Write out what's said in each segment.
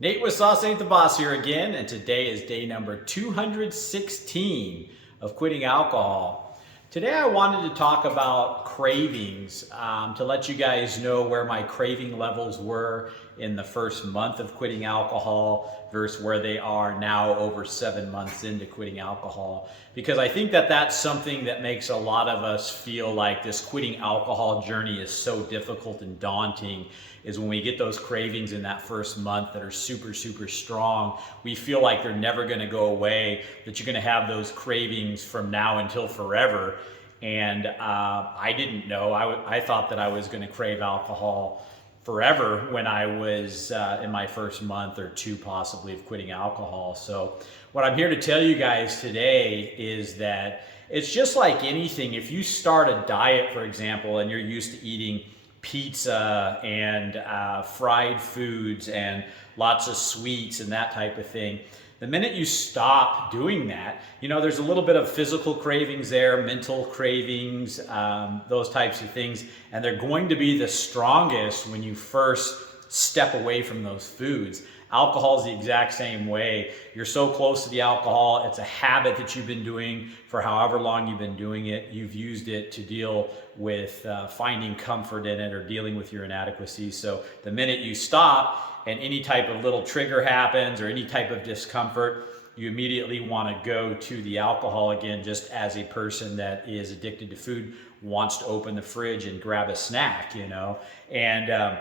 Nate with Sauce Ain't the Boss here again, and today is day number 216 of quitting alcohol. Today I wanted to talk about cravings, to let you guys know where my craving levels were in the first month of quitting alcohol versus where they are now over 7 months into quitting alcohol. Because I think that that's something that makes a lot of us feel like this quitting alcohol journey is so difficult and daunting, is when we get those cravings in that first month that are super, super strong. We feel like they're never going to go away, that you're going to have those cravings from now until forever. And I didn't know. I thought that I was going to crave alcohol forever when I was in my first month or two possibly of quitting alcohol. So what I'm here to tell you guys today is that it's just like anything. If you start a diet, for example, and you're used to eating pizza and fried foods and lots of sweets and that type of thing, the minute you stop doing that, there's a little bit of physical cravings there, mental cravings, those types of things, and they're going to be the strongest when you first step away from those foods. Alcohol is the exact same way. You're so close to the alcohol. It's a habit that you've been doing for however long you've been doing it. You've used it to deal with finding comfort in it or dealing with your inadequacies. So the minute you stop and any type of little trigger happens or any type of discomfort, you immediately want to go to the alcohol again, just as a person that is addicted to food wants to open the fridge and grab a snack, and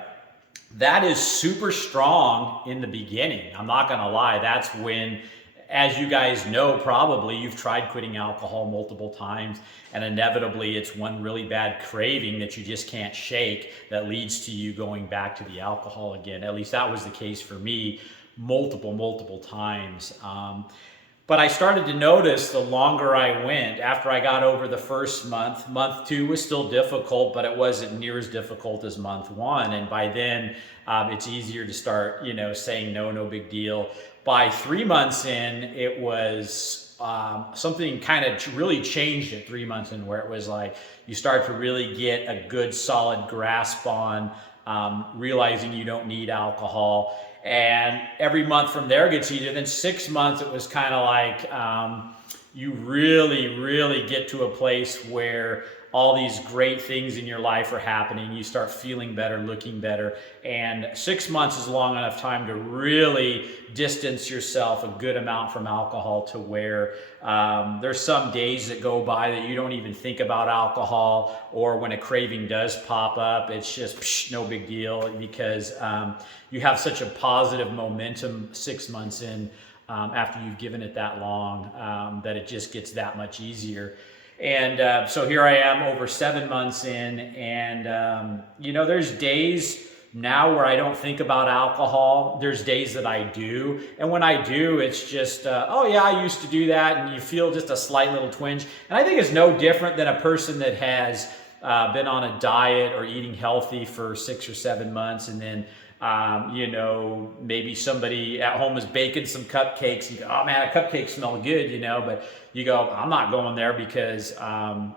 that is super strong in the beginning. I'm not going to lie. That's when, as you guys know, probably you've tried quitting alcohol multiple times, and inevitably it's one really bad craving that you just can't shake that leads to you going back to the alcohol again. At least that was the case for me multiple times. But I started to notice the longer I went, after I got over the first month, month two was still difficult, but it wasn't near as difficult as month one. And by then, it's easier to start, saying no big deal. By 3 months in, it was something kind of really changed at 3 months in, where it was like you start to really get a good solid grasp on realizing you don't need alcohol. And every month from there gets easier. Then 6 months, it was kind of like you really get to a place where all these great things in your life are happening. You start feeling better, looking better. And 6 months is long enough time to really distance yourself a good amount from alcohol, to where there's some days that go by that you don't even think about alcohol, or when a craving does pop up, it's just no big deal, because you have such a positive momentum 6 months in, after you've given it that long, that it just gets that much easier. And so here I am over 7 months in, and there's days now where I don't think about alcohol. There's days that I do, and when I do, it's just oh yeah, I used to do that, and you feel just a slight little twinge. And I think it's no different than a person that has been on a diet or eating healthy for 6 or 7 months, and then maybe somebody at home is baking some cupcakes, and you go, oh man, a cupcake smells good, but you go, I'm not going there, because I'm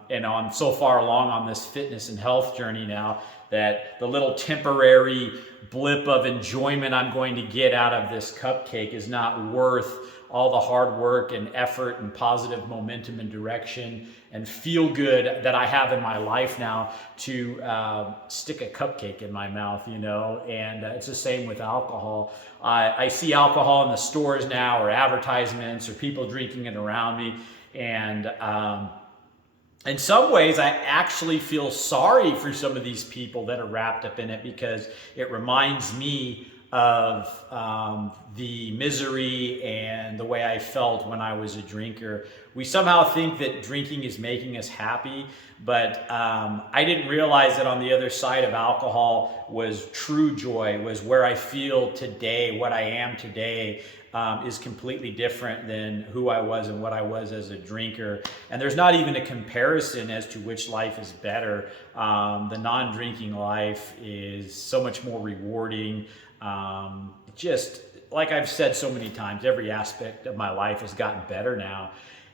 so far along on this fitness and health journey now that the little temporary blip of enjoyment I'm going to get out of this cupcake is not worth all the hard work and effort and positive momentum and direction and feel good that I have in my life now to stick a cupcake in my mouth, and it's the same with alcohol. I see alcohol in the stores now, or advertisements, or people drinking it around me, and in some ways, I actually feel sorry for some of these people that are wrapped up in it, because it reminds me of the misery and the way I felt when I was a drinker. We somehow think that drinking is making us happy, but I didn't realize that on the other side of alcohol was true joy, was where I feel today. What I am today is completely different than who I was and what I was as a drinker. And there's not even a comparison as to which life is better. The non-drinking life is so much more rewarding. Just like I've said so many times, every aspect of my life has gotten better now.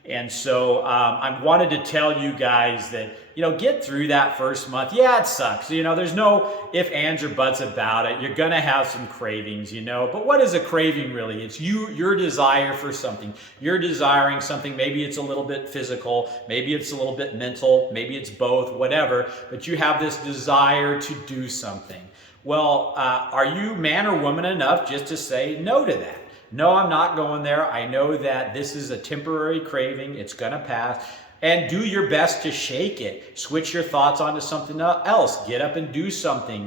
And so I wanted to tell you guys that, get through that first month. Yeah, it sucks. There's no if, ands, or buts about it. You're going to have some cravings, but what is a craving really? It's your desire for something. You're desiring something. Maybe it's a little bit physical. Maybe it's a little bit mental. Maybe it's both, whatever. But you have this desire to do something. Well, are you man or woman enough just to say no to that? No, I'm not going there. I know that this is a temporary craving. It's going to pass. And do your best to shake it. Switch your thoughts onto something else. Get up and do something,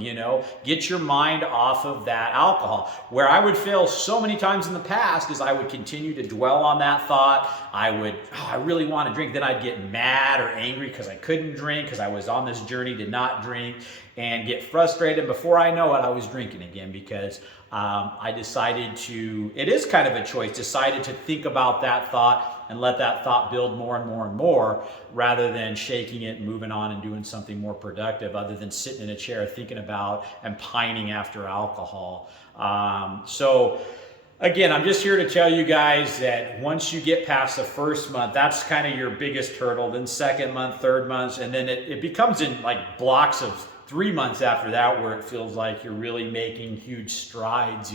Get your mind off of that alcohol. Where I would fail so many times in the past is I would continue to dwell on that thought. I really want to drink. Then I'd get mad or angry because I couldn't drink, because I was on this journey to not drink, and get frustrated. Before I know it, I was drinking again because I decided to, it is kind of a choice, decided to think about that thought and let that thought build more and more and more, rather than shaking it and moving on and doing something more productive other than sitting in a chair thinking about and pining after alcohol. So again, I'm just here to tell you guys that once you get past the first month, that's kind of your biggest hurdle. Then second month, third month, and then it becomes in like blocks of 3 months after that where it feels like you're really making huge strides,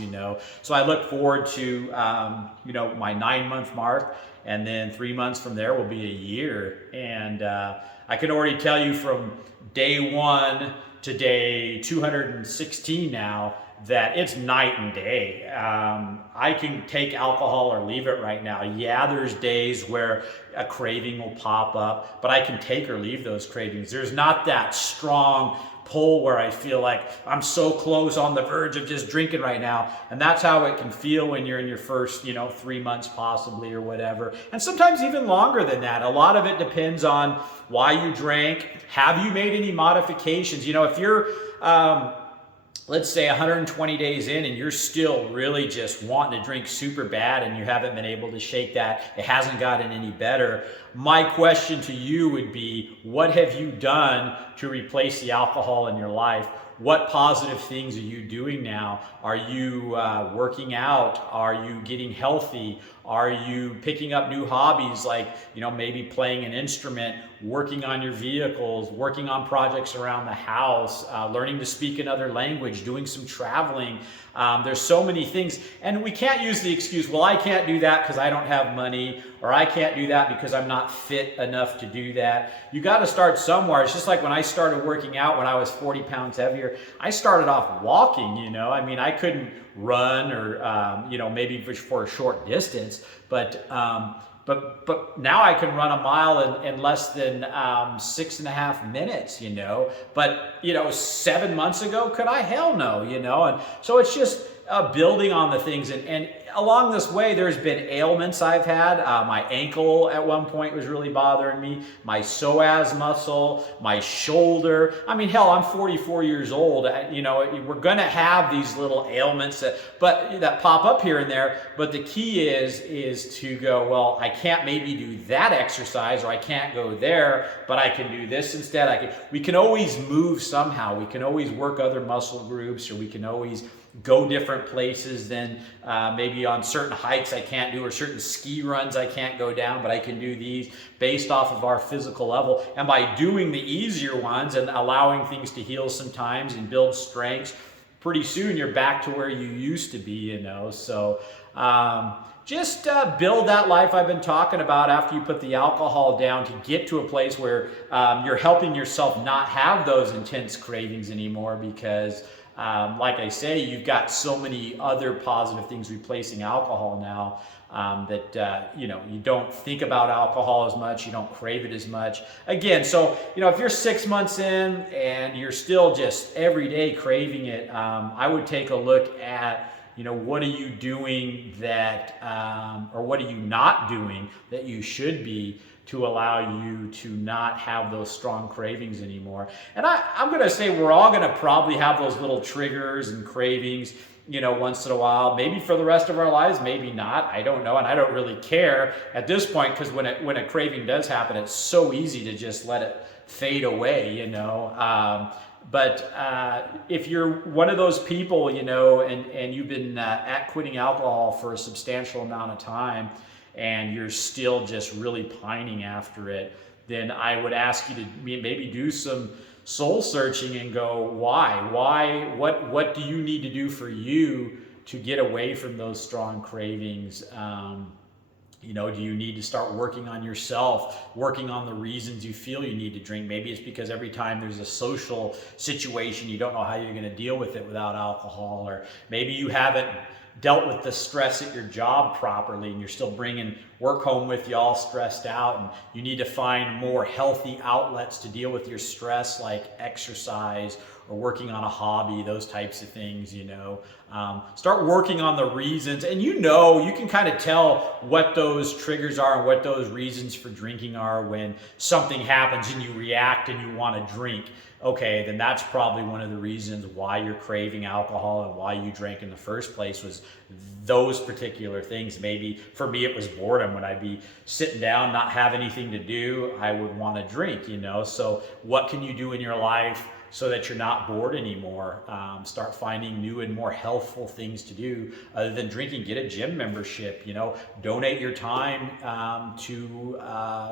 So I look forward to, my 9-month mark, and then 3 months from there will be a year. And I can already tell you from day 1 to day 216 now that it's night and day. I can take alcohol or leave it right now. Yeah, there's days where a craving will pop up, but I can take or leave those cravings. There's not that strong pull where I feel like I'm so close on the verge of just drinking right now. And that's how it can feel when you're in your first, 3 months possibly or whatever. And sometimes even longer than that. A lot of it depends on why you drank. Have you made any modifications? If you're, let's say 120 days in and you're still really just wanting to drink super bad and you haven't been able to shake that, it hasn't gotten any better, my question to you would be, what have you done to replace the alcohol in your life? What positive things are you doing now? Are you working out? Are you getting healthy? Are you picking up new hobbies like, maybe playing an instrument, working on your vehicles, working on projects around the house, learning to speak another language, doing some traveling? There's so many things. And we can't use the excuse, well, I can't do that because I don't have money, or I can't do that because I'm not fit enough to do that. You got to start somewhere. It's just like when I started working out when I was 40 pounds heavier, I started off walking, I couldn't run or, maybe for a short distance, but now I can run a mile in less than 6.5 minutes, But 7 months ago, could I? Hell no, And so it's just building on the things, and along this way, there's been ailments I've had. My ankle at one point was really bothering me. My psoas muscle, my shoulder. Hell, I'm 44 years old. We're going to have these little ailments that pop up here and there. But the key is to go, well, I can't maybe do that exercise, or I can't go there, but I can do this instead. We can always move somehow. We can always work other muscle groups, or we can always go different places than maybe on certain hikes I can't do, or certain ski runs I can't go down, but I can do these based off of our physical level. And by doing the easier ones and allowing things to heal sometimes and build strengths, pretty soon you're back to where you used to be, So just build that life I've been talking about after you put the alcohol down, to get to a place where you're helping yourself not have those intense cravings anymore, because like I say, you've got so many other positive things replacing alcohol now, that you don't think about alcohol as much, you don't crave it as much. Again, so if you're 6 months in and you're still just every day craving it, I would take a look at what are you doing that, or what are you not doing that you should be, to allow you to not have those strong cravings anymore. And I'm going to say we're all going to probably have those little triggers and cravings, once in a while, maybe for the rest of our lives, maybe not. I don't know. And I don't really care at this point, because when a craving does happen, it's so easy to just let it fade away, But if you're one of those people, and you've been at quitting alcohol for a substantial amount of time, and you're still just really pining after it, then I would ask you to maybe do some soul searching and go, why, what do you need to do for you to get away from those strong cravings? Do you need to start working on yourself, working on the reasons you feel you need to drink? Maybe it's because every time there's a social situation, you don't know how you're going to deal with it without alcohol, or maybe you haven't dealt with the stress at your job properly and you're still bringing work home with you all stressed out, and you need to find more healthy outlets to deal with your stress, like exercise or working on a hobby, those types of things. Start working on the reasons, and you can kind of tell what those triggers are and what those reasons for drinking are when something happens and you react and you want to drink. Okay, then that's probably one of the reasons why you're craving alcohol and why you drank in the first place, was those particular things. Maybe for me it was boredom. When I'd be sitting down, not have anything to do, I would want to drink, So what can you do in your life so that you're not bored anymore? Start finding new and more healthful things to do other than drinking. Get a gym membership, donate your time to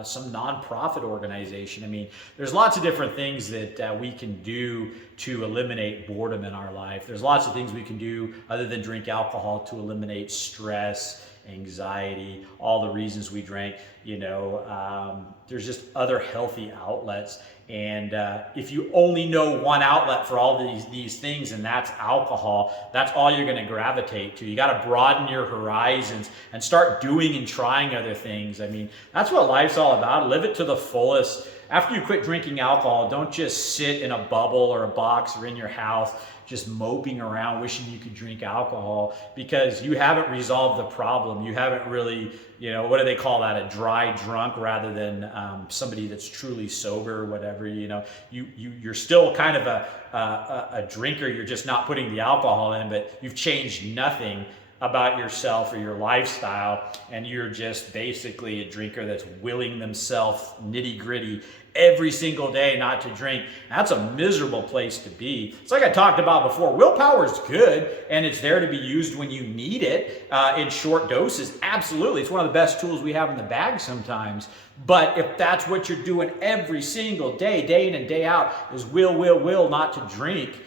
some nonprofit organization. I mean, there's lots of different things that we can do to eliminate boredom in our life. There's lots of things we can do other than drink alcohol to eliminate stress, anxiety, all the reasons we drank. There's just other healthy outlets. And if you only know one outlet for all these things, and that's alcohol, that's all you're going to gravitate to. You got to broaden your horizons and start doing and trying other things. I mean, that's what life's all about. Live it to the fullest. After you quit drinking alcohol, don't just sit in a bubble or a box or in your house just moping around wishing you could drink alcohol, because you haven't resolved the problem. You haven't really, what do they call that? A dry drunk, rather than somebody that's truly sober or whatever. You're still kind of a drinker. You're just not putting the alcohol in, but you've changed nothing about yourself or your lifestyle, and you're just basically a drinker that's willing themselves nitty gritty every single day not to drink. That's a miserable place to be. It's like I talked about before. Willpower is good, and it's there to be used when you need it in short doses. Absolutely. It's one of the best tools we have in the bag sometimes. But if that's what you're doing every single day, day in and day out, is will not to drink,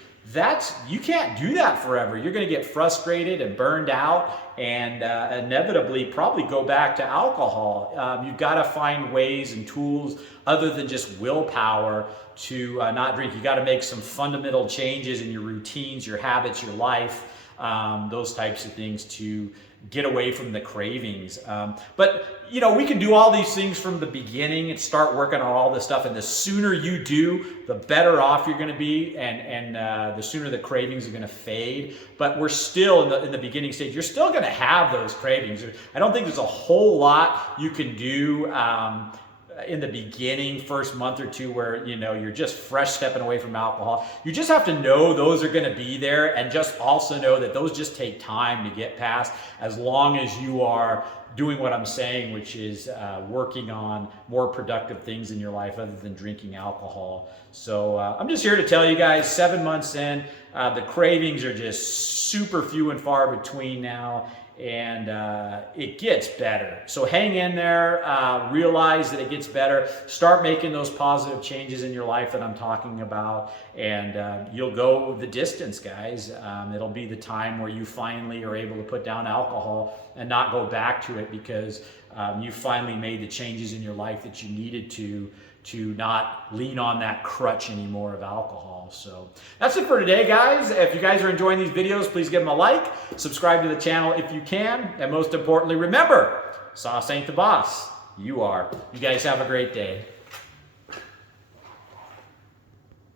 you can't do that forever. You're going to get frustrated and burned out, and inevitably probably go back to alcohol. You've got to find ways and tools other than just willpower to not drink. You got to make some fundamental changes in your routines, your habits, your life, those types of things to get away from the cravings. But we can do all these things from the beginning and start working on all this stuff. And the sooner you do, the better off you're going to be, and the sooner the cravings are going to fade. But we're still in the beginning stage. You're still going to have those cravings. I don't think there's a whole lot you can do in the beginning, first month or two, where you're just fresh stepping away from alcohol. You just have to know those are going to be there, and just also know that those just take time to get past, as long as you are doing what I'm saying, which is working on more productive things in your life other than drinking alcohol. So I'm just here to tell you guys, 7 months in, the cravings are just super few and far between now, and it gets better. So hang in there, realize that it gets better, start making those positive changes in your life that I'm talking about, and you'll go the distance, guys. It'll be the time where you finally are able to put down alcohol and not go back to it, because you finally made the changes in your life that you needed to not lean on that crutch anymore of alcohol. So that's it for today, guys. If you guys are enjoying these videos, please give them a like, subscribe to the channel if you can, and most importantly, remember, sauce ain't the boss. You are. You guys have a great day.